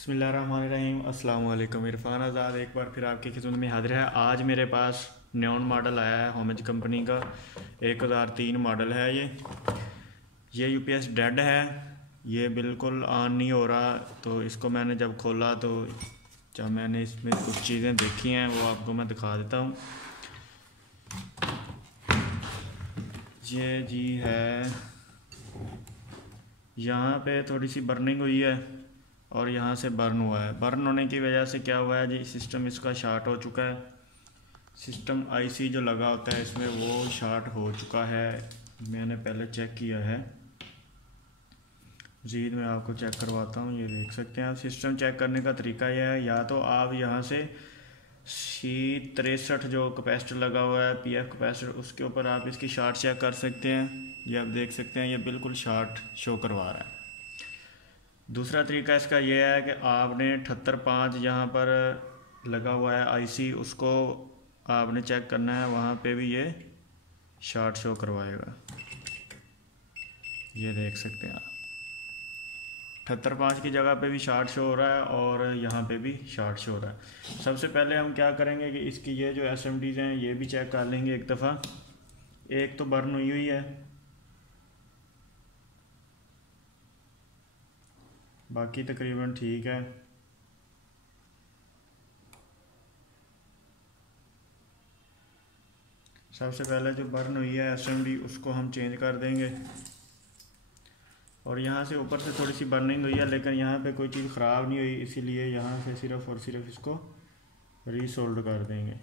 बिस्मिल्लाहिर्रहमानिर्रहीम। अस्सलाम वालेकुम। इरफान आज़ाद एक बार फिर आपकी खिदमत में हाजिर है। आज मेरे पास न्योन मॉडल आया है होमेज कंपनी का 1003 मॉडल है। ये यूपीएस डेड है, ये बिल्कुल ऑन नहीं हो रहा। तो इसको मैंने जब खोला तो जब मैंने इसमें कुछ चीज़ें देखी हैं वो आपको मैं दिखा देता हूँ। ये जी है, यहाँ पे थोड़ी सी बर्निंग हुई है और यहाँ से बर्न हुआ है। बर्न होने की वजह से क्या हुआ है जी, सिस्टम इसका शार्ट हो चुका है। सिस्टम आईसी जो लगा होता है इसमें वो शार्ट हो चुका है। मैंने पहले चेक किया है, मज़ीद मैं आपको चेक करवाता हूँ। ये देख सकते हैं आप। सिस्टम चेक करने का तरीका यह है, या तो आप यहाँ से C63 जो कैपेसिटर लगा हुआ है पीएफ कैपेसिटर, उसके ऊपर आप इसकी शार्ट चेक कर सकते हैं। ये आप देख सकते हैं, ये बिल्कुल शार्ट शो करवा रहा है। दूसरा तरीका इसका यह है कि आपने 785 यहाँ पर लगा हुआ है आईसी, उसको आपने चेक करना है, वहाँ पे भी ये शार्ट शो करवाएगा। ये देख सकते हैं आप, 785 की जगह पे भी शार्ट शो हो रहा है और यहाँ पे भी शार्ट शो हो रहा है। सबसे पहले हम क्या करेंगे कि इसकी ये जो एसएमडीज हैं ये भी चेक कर लेंगे एक दफ़ा। एक तो बर्न हुई है, बाकी तकरीबन ठीक है। सबसे पहले जो बर्न हुई है एसएमडी उसको हम चेंज कर देंगे। और यहाँ से ऊपर से थोड़ी सी बर्निंग हुई है, लेकिन यहाँ पे कोई चीज़ ख़राब नहीं हुई, इसीलिए यहाँ से सिर्फ़ और सिर्फ इसको रीसोल्ड कर देंगे।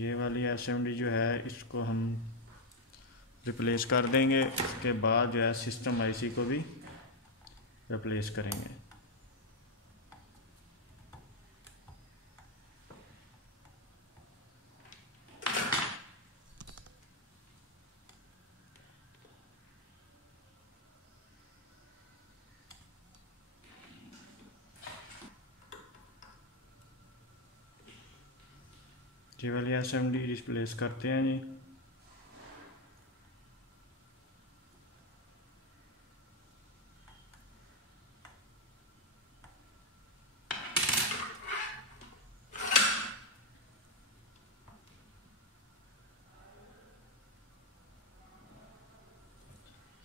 ये वाली एसएमडी जो है इसको हम रिप्लेस कर देंगे। उसके बाद जो है सिस्टम आईसी को भी रिप्लेस करेंगे। ये वाली एसएमडी रिप्लेस करते हैं जी।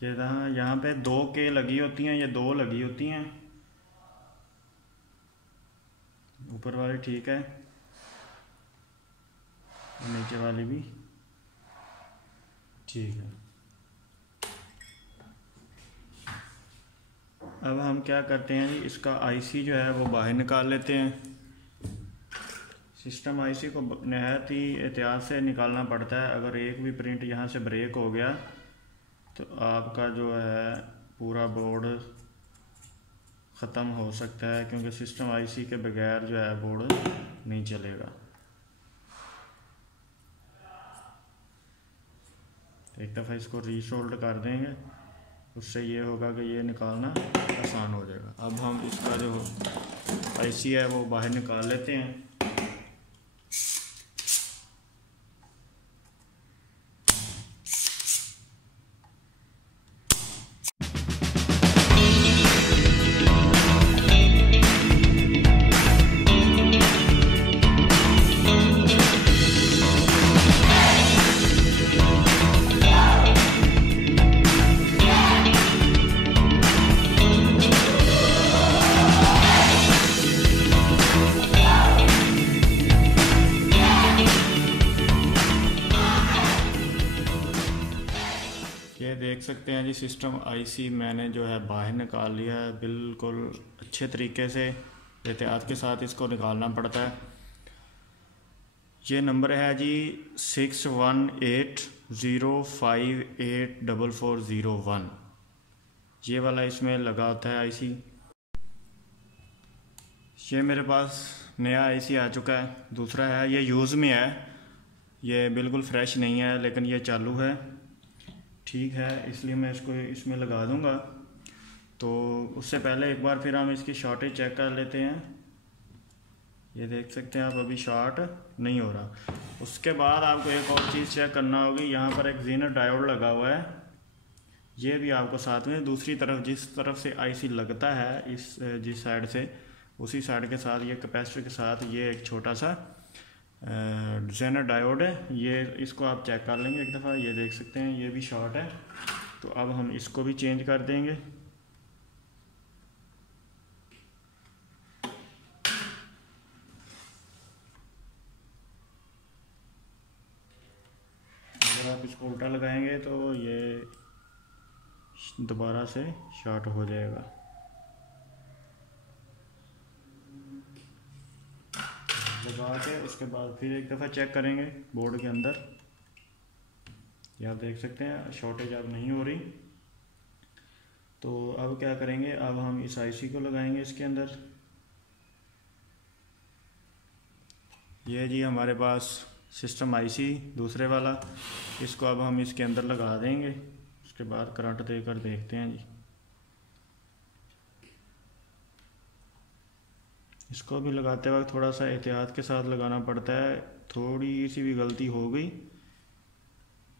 ये यहाँ पे 2K लगी होती हैं, ये 2 लगी होती हैं। ऊपर वाली ठीक है, नीचे वाली भी ठीक है। अब हम क्या करते हैं जी, इसका आईसी जो है वो बाहर निकाल लेते हैं। सिस्टम आईसी को नहायत ही एहतियात से निकालना पड़ता है। अगर एक भी प्रिंट यहाँ से ब्रेक हो गया तो आपका जो है पूरा बोर्ड ख़त्म हो सकता है, क्योंकि सिस्टम आईसी के बगैर जो है बोर्ड नहीं चलेगा। एक दफ़ा इसको रीसोल्ड कर देंगे, उससे ये होगा कि ये निकालना आसान हो जाएगा। अब हम इसका जो आईसी है वो बाहर निकाल लेते हैं। ये देख सकते हैं जी, सिस्टम आईसी मैंने जो है बाहर निकाल लिया है। बिल्कुल अच्छे तरीके से एहतियात के साथ इसको निकालना पड़ता है। ये नंबर है जी 6180584401। ये वाला इसमें लगा होता है आईसी। ये मेरे पास नया आईसी आ चुका है। दूसरा है, ये यूज़ में है, ये बिल्कुल फ्रेश नहीं है, लेकिन ये चालू है, ठीक है, इसलिए मैं इसको इसमें लगा दूंगा। तो उससे पहले एक बार फिर हम इसकी शॉर्टेज चेक कर लेते हैं। ये देख सकते हैं आप, अभी शॉर्ट नहीं हो रहा। उसके बाद आपको एक और चीज़ चेक करना होगी, यहाँ पर एक जीनर डायोड लगा हुआ है। ये भी आपको साथ में दूसरी तरफ जिस तरफ से आईसी लगता है इस जिस साइड से उसी साइड के साथ ये कैपेसिटर के साथ ये एक छोटा सा जेनर डायोड है। ये इसको आप चेक कर लेंगे एक दफ़ा, ये देख सकते हैं ये भी शॉर्ट है। तो अब हम इसको भी चेंज कर देंगे। अगर आप इसको उल्टा लगाएंगे तो ये दोबारा से शॉर्ट हो जाएगा। लगा के उसके बाद फिर एक दफ़ा चेक करेंगे बोर्ड के अंदर। ये आप देख सकते हैं शॉर्टेज अब नहीं हो रही। तो अब क्या करेंगे, अब हम इस आईसी को लगाएंगे इसके अंदर। ये जी हमारे पास सिस्टम आईसी दूसरे वाला, इसको अब हम इसके अंदर लगा देंगे। उसके बाद करंट देकर देखते हैं जी। इसको भी लगाते वक्त थोड़ा सा एहतियात के साथ लगाना पड़ता है। थोड़ी सी भी गलती हो गई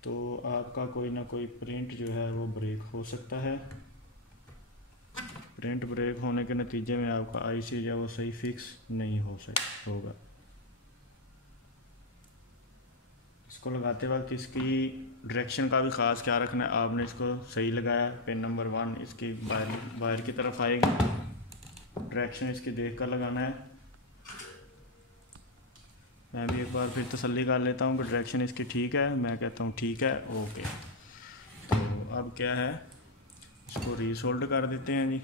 तो आपका कोई ना कोई प्रिंट जो है वो ब्रेक हो सकता है। प्रिंट ब्रेक होने के नतीजे में आपका आईसी जो है वो सही फिक्स नहीं होगा। इसको लगाते वक्त इसकी डायरेक्शन का भी ख़ास ख्याल रखना है। आपने इसको सही लगाया, पिन नंबर 1 इसकी वायर की तरफ आएगी, डायरेक्शन इसकी देख कर लगाना है। मैं भी एक बार फिर तसल्ली कर लेता हूँ कि डायरेक्शन इसकी ठीक है। मैं कहता हूँ ठीक है, ओके। तो अब क्या है, इसको रीसोल्ड कर देते हैं जी।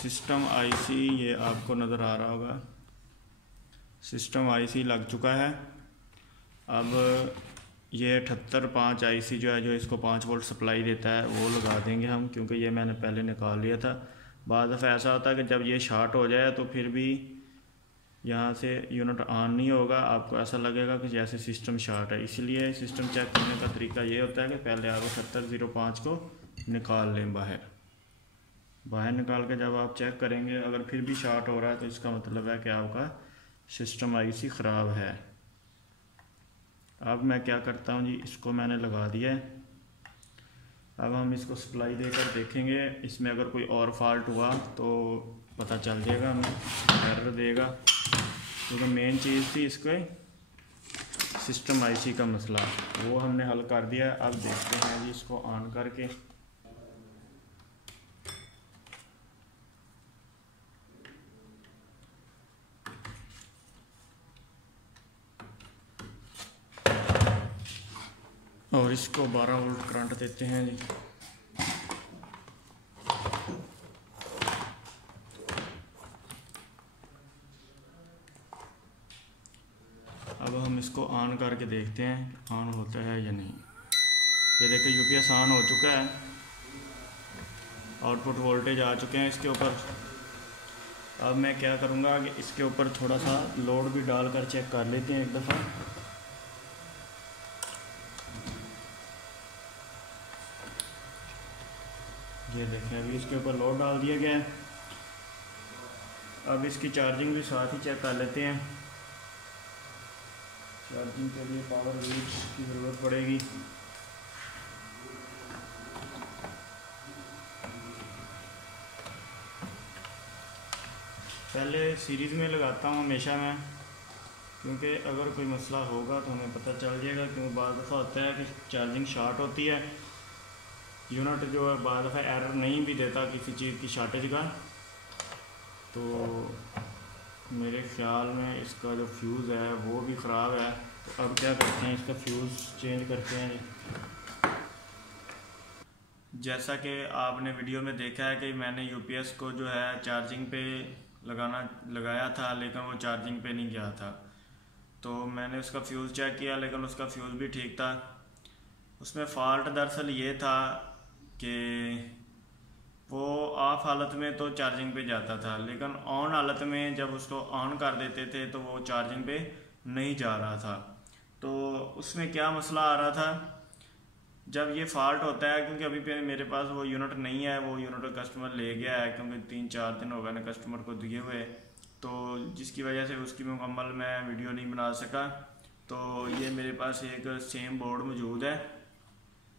सिस्टम आईसी ये आपको नज़र आ रहा होगा, सिस्टम आईसी लग चुका है। अब ये 78.5 आईसी जो है जो इसको 5 वोल्ट सप्लाई देता है वो लगा देंगे हम, क्योंकि ये मैंने पहले निकाल लिया था। बाद दफ़ा ऐसा होता है कि जब ये शॉर्ट हो जाए तो फिर भी यहाँ से यूनिट ऑन नहीं होगा, आपको ऐसा लगेगा कि जैसे सिस्टम शॉर्ट है। इसलिए सिस्टम चेक करने का तरीका ये होता है कि पहले आप 7005 को निकाल लें बाहर निकाल के जब आप चेक करेंगे अगर फिर भी शॉर्ट हो रहा है तो इसका मतलब है कि आपका सिस्टम आईसी ख़राब है। अब मैं क्या करता हूँ जी, इसको मैंने लगा दिया है। अब हम इसको सप्लाई देकर देखेंगे, इसमें अगर कोई और फॉल्ट हुआ तो पता चल जाएगा, हमें एरर देगा। क्योंकि मेन चीज़ थी इसके सिस्टम आईसी का मसला, वो हमने हल कर दिया। अब देखते हैं जी इसको ऑन करके। और इसको 12 वोल्ट करंट देते हैं जी। अब हम इसको ऑन करके देखते हैं ऑन होता है या नहीं। ये देखिए यूपीएस ऑन हो चुका है, आउटपुट वोल्टेज आ चुके हैं इसके ऊपर। अब मैं क्या करूँगा कि इसके ऊपर थोड़ा सा लोड भी डालकर चेक कर लेते हैं एक दफ़ा। ये देखें अभी इसके ऊपर लोड डाल दिया गया है। अब इसकी चार्जिंग भी साथ ही चेक कर लेते हैं। चार्जिंग के लिए पावर वीज की ज़रूरत पड़ेगी। पहले सीरीज़ में लगाता हूँ हमेशा मैं, क्योंकि अगर कोई मसला होगा तो हमें पता चल जाएगा। क्योंकि बाद दफ़ा होता है कि चार्जिंग शॉर्ट होती है, यूनिट जो है बाद दफ़ा एरर नहीं भी देता किसी चीज़ की शॉर्टेज का। तो मेरे ख्याल में इसका जो फ्यूज़ है वो भी ख़राब है। तो अब क्या करते हैं, इसका फ्यूज़ चेंज करते हैं। जैसा कि आपने वीडियो में देखा है कि मैंने यूपीएस को जो है चार्जिंग पे लगाया था, लेकिन वो चार्जिंग पे नहीं गया था। तो मैंने उसका फ्यूज़ चेक किया, लेकिन उसका फ्यूज़ भी ठीक था। उसमें फ़ॉल्ट दरअसल ये था कि वो ऑफ हालत में तो चार्जिंग पे जाता था, लेकिन ऑन हालत में जब उसको ऑन कर देते थे तो वो चार्जिंग पे नहीं जा रहा था। तो उसमें क्या मसला आ रहा था, जब ये फॉल्ट होता है, क्योंकि अभी पे मेरे पास वो यूनिट नहीं है, वो यूनिट कस्टमर ले गया है, क्योंकि 3-4 दिन हो गए ना कस्टमर को दिए हुए, तो जिसकी वजह से उसकी मुकम्मल मैं वीडियो नहीं बना सका। तो ये मेरे पास एक सेम बोर्ड मौजूद है,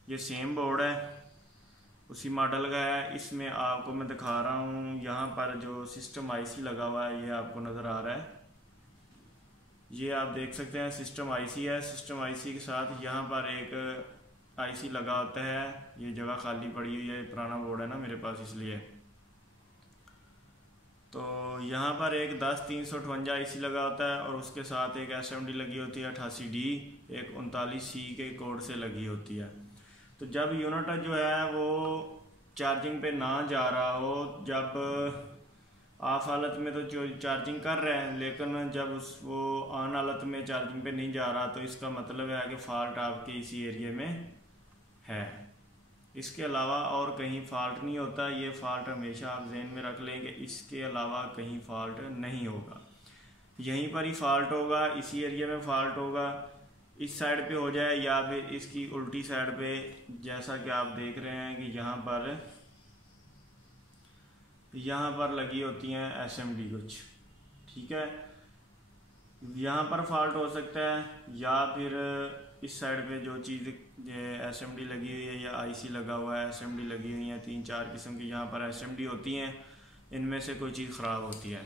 ये सेम बोर्ड है, उसी मॉडल का है। इसमें आपको मैं दिखा रहा हूँ, यहाँ पर जो सिस्टम आईसी लगा हुआ है ये आपको नज़र आ रहा है, ये आप देख सकते हैं सिस्टम आईसी है। सिस्टम आईसी के साथ यहाँ पर एक आईसी लगा होता है, ये जगह खाली पड़ी हुई है, पुराना बोर्ड है ना मेरे पास इसलिए। तो यहाँ पर एक 10358 आईसी लगा होता है और उसके साथ एक एसएमडी लगी होती है 88D, एक 39C के कोड से लगी होती है। तो जब यूनिट जो है वो चार्जिंग पे ना जा रहा हो, जब ऑफ हालत में तो जो चार्जिंग कर रहे हैं, लेकिन जब वो ऑन हालत में चार्जिंग पे नहीं जा रहा, तो इसका मतलब है कि फॉल्ट आपके इसी एरिया में है। इसके अलावा और कहीं फॉल्ट नहीं होता, ये फॉल्ट हमेशा आप जहन में रख लें कि इसके अलावा कहीं फॉल्ट नहीं होगा, यहीं पर ही फॉल्ट होगा, इसी एरिया में फॉल्ट होगा। इस साइड पे हो जाए या फिर इसकी उल्टी साइड पे, जैसा कि आप देख रहे हैं कि यहाँ पर लगी होती हैं एसएमडी कुछ, ठीक है, यहाँ पर फॉल्ट हो सकता है, या फिर इस साइड पे जो चीज़ एसएमडी लगी हुई है या आईसी लगा हुआ है, एसएमडी लगी हुई है 3-4 किस्म की यहाँ पर एसएमडी होती हैं, इनमें से कोई चीज़ ख़राब होती है।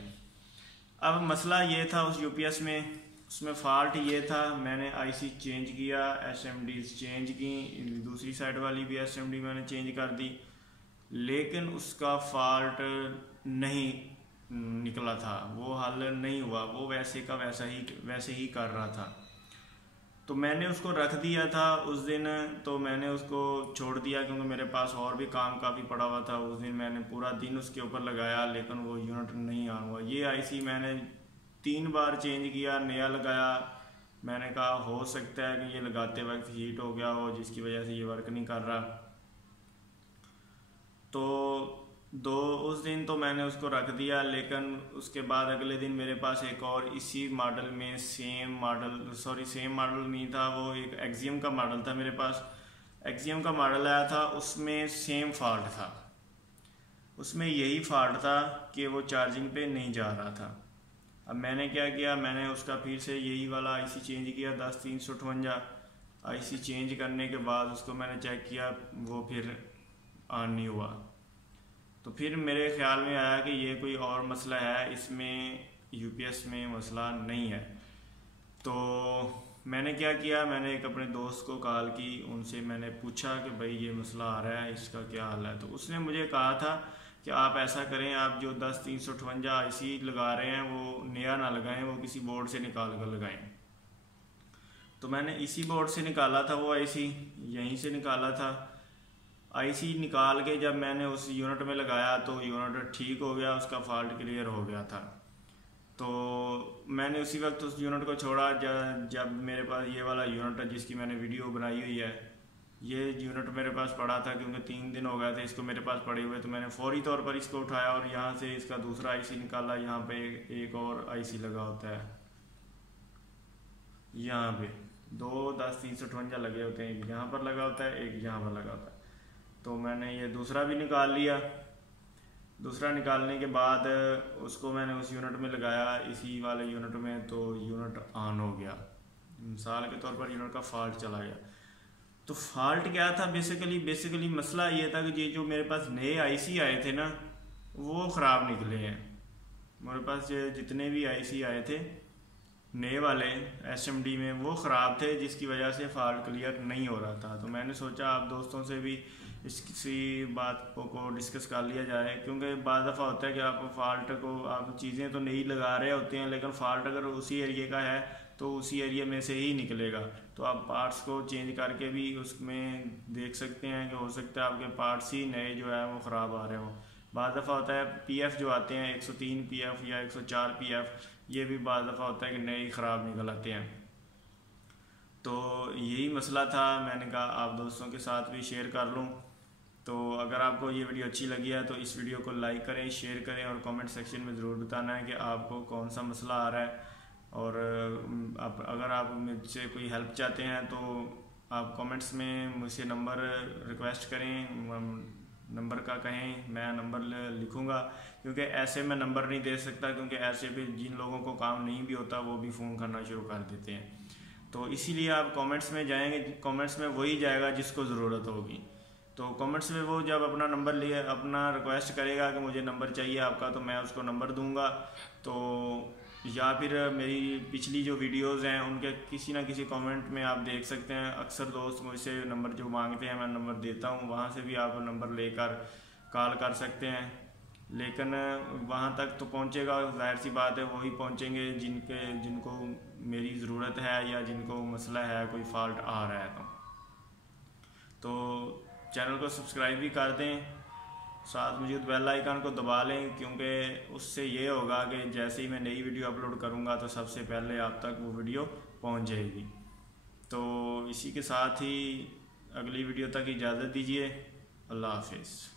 अब मसला ये था उस यूपीएस में, उसमें फ़ॉल्ट ये था, मैंने आईसी चेंज किया, एसएमडीज चेंज की, दूसरी साइड वाली भी एसएमडी मैंने चेंज कर दी, लेकिन उसका फॉल्ट नहीं निकला था, वो हल नहीं हुआ, वो वैसे का वैसे ही कर रहा था। तो मैंने उसको रख दिया था उस दिन, तो मैंने उसको छोड़ दिया क्योंकि मेरे पास और भी काम काफ़ी पड़ा हुआ था। उस दिन मैंने पूरा दिन उसके ऊपर लगाया, लेकिन वो यूनिट नहीं ऑन हुआ। ये आईसी मैंने 3 बार चेंज किया, नया लगाया, मैंने कहा हो सकता है कि ये लगाते वक्त हीट हो गया हो, जिसकी वजह से ये वर्क नहीं कर रहा। तो उस दिन तो मैंने उसको रख दिया, लेकिन उसके बाद अगले दिन मेरे पास एक और इसी मॉडल में सेम मॉडल नहीं था, वो एक एक्सियम का मॉडल था मेरे पास, एक्सियम का मॉडल आया था, उसमें सेम फॉल्ट था, उसमें यही फॉल्ट था कि वो चार्जिंग पे नहीं जा रहा था। अब मैंने क्या किया, मैंने उसका फिर से यही वाला आईसी चेंज किया 10358। आईसी चेंज करने के बाद उसको मैंने चेक किया, वो फिर ऑन नहीं हुआ। तो फिर मेरे ख्याल में आया कि ये कोई और मसला है, इसमें यूपीएस में मसला नहीं है। तो मैंने क्या किया, मैंने एक अपने दोस्त को कॉल की, उनसे मैंने पूछा कि भाई ये मसला आ रहा है, इसका क्या हाल है। तो उसने मुझे कहा था कि आप ऐसा करें, आप जो 10358 आईसी लगा रहे हैं वो नया ना लगाएं, वो किसी बोर्ड से निकाल कर लगाएं। तो मैंने इसी बोर्ड से निकाला था वो आईसी, यहीं से निकाला था। आईसी निकाल के जब मैंने उस यूनिट में लगाया तो यूनिट ठीक हो गया, उसका फॉल्ट क्लियर हो गया था। तो मैंने उसी वक्त उस यूनिट को छोड़ा जब मेरे पास ये वाला यूनिट है जिसकी मैंने वीडियो बनाई हुई है, ये यूनिट मेरे पास पड़ा था, क्योंकि 3 दिन हो गए थे इसको मेरे पास पड़े हुए। तो मैंने फौरी तौर पर इसको उठाया और यहाँ से इसका दूसरा आईसी निकाला। यहाँ पे एक और आईसी लगा होता है, यहाँ पे 2 10358 लगे होते हैं, एक यहाँ पर लगा होता है, एक यहाँ पर लगा होता है। तो मैंने ये दूसरा भी निकाल लिया। दूसरा निकालने के बाद उसको मैंने उस यूनिट में लगाया, इसी वाले यूनिट में, तो यूनिट ऑन हो गया। मिसाल के तौर पर यूनिट का फॉल्ट चला गया। तो फॉल्ट क्या था, बेसिकली मसला ये था कि ये जो मेरे पास नए आईसी आए थे ना, वो ख़राब निकले हैं। मेरे पास जितने भी आईसी आए थे नए वाले एसएमडी में, वो ख़राब थे, जिसकी वजह से फॉल्ट क्लियर नहीं हो रहा था। तो मैंने सोचा आप दोस्तों से भी इसी बात को डिस्कस कर लिया जाए, क्योंकि बाद दफ़ा होता है कि आप फॉल्ट को, आप चीज़ें तो नहीं लगा रहे होते हैं, लेकिन फॉल्ट अगर उसी एरिया का है तो उसी एरिया में से ही निकलेगा। तो आप पार्ट्स को चेंज करके भी उसमें देख सकते हैं कि हो सकता है आपके पार्ट्स ही नए जो है वो ख़राब आ रहे हों। बाद दफ़ा होता है पीएफ जो आते हैं 103 पीएफ या 104 पीएफ, ये भी बाद दफ़ा होता है कि नए ख़राब निकल आते हैं। तो यही मसला था, मैंने कहा आप दोस्तों के साथ भी शेयर कर लूँ। तो अगर आपको ये वीडियो अच्छी लगी है तो इस वीडियो को लाइक करें, शेयर करें और कमेंट सेक्शन में ज़रूर बताना है कि आपको कौन सा मसला आ रहा है। और अगर आप मुझसे कोई हेल्प चाहते हैं तो आप कमेंट्स में मुझसे नंबर रिक्वेस्ट करें, नंबर का कहें, मैं नंबर लिखूंगा, क्योंकि ऐसे मैं नंबर नहीं दे सकता, क्योंकि ऐसे भी जिन लोगों को काम नहीं भी होता वो भी फ़ोन करना शुरू कर देते हैं। तो इसीलिए आप कमेंट्स में जाएंगे, कमेंट्स में वही जाएगा जिसको ज़रूरत होगी। तो कमेंट्स में वो जब अपना नंबर लिए अपना रिक्वेस्ट करेगा कि मुझे नंबर चाहिए आपका, तो मैं उसको नंबर दूंगा। तो या फिर मेरी पिछली जो वीडियोस हैं उनके किसी ना किसी कमेंट में आप देख सकते हैं, अक्सर दोस्त मुझसे नंबर जो मांगते हैं मैं नंबर देता हूं, वहां से भी आप नंबर लेकर कॉल कर सकते हैं। लेकिन वहां तक तो पहुंचेगा, जाहिर सी बात है वही पहुंचेंगे जिनको मेरी ज़रूरत है या जिनको मसला है, कोई फॉल्ट आ रहा है। तो चैनल को सब्सक्राइब भी कर दें, साथ मौजूद बेल आइकन को दबा लें, क्योंकि उससे ये होगा कि जैसे ही मैं नई वीडियो अपलोड करूँगा तो सबसे पहले आप तक वो वीडियो पहुँच जाएगी। तो इसी के साथ ही अगली वीडियो तक इजाज़त दीजिए। अल्लाह हाफिज़।